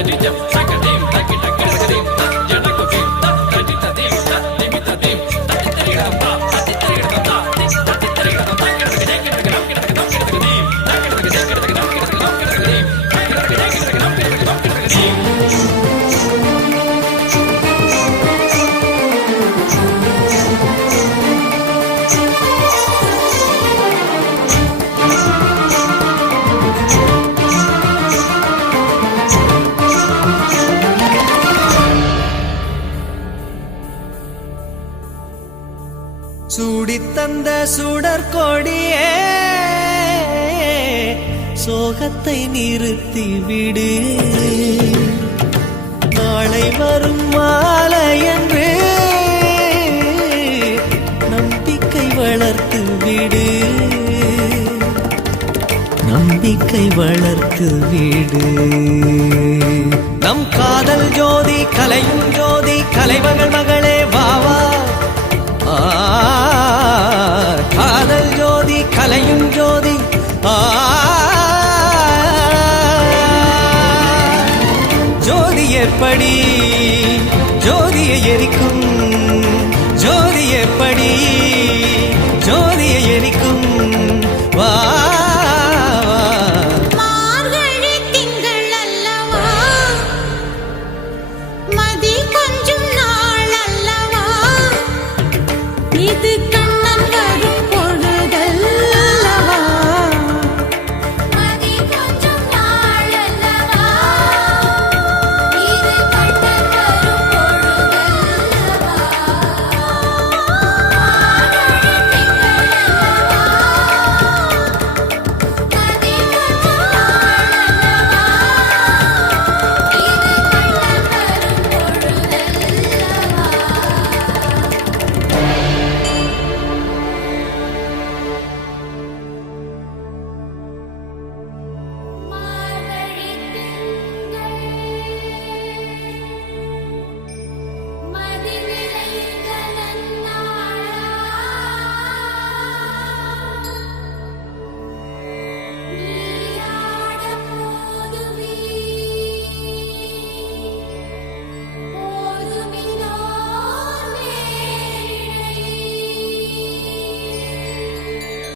Hare it. சூடித்தந்த சுடற்கொடியே சோகத்தை நிறுத்தி விடு. நாளை வரும் மாலை என்று நம்பிக்கை வளர்த்து விடு. நம்பிக்கை வளர்த்து விடு. நம் காதல் ஜோதி கலையும் ஜோதி கலைமகள் மகளே வாவா ஆ, எரிக்கும் ஜோதி எப்படி ஜோதியை எரிக்கும். வா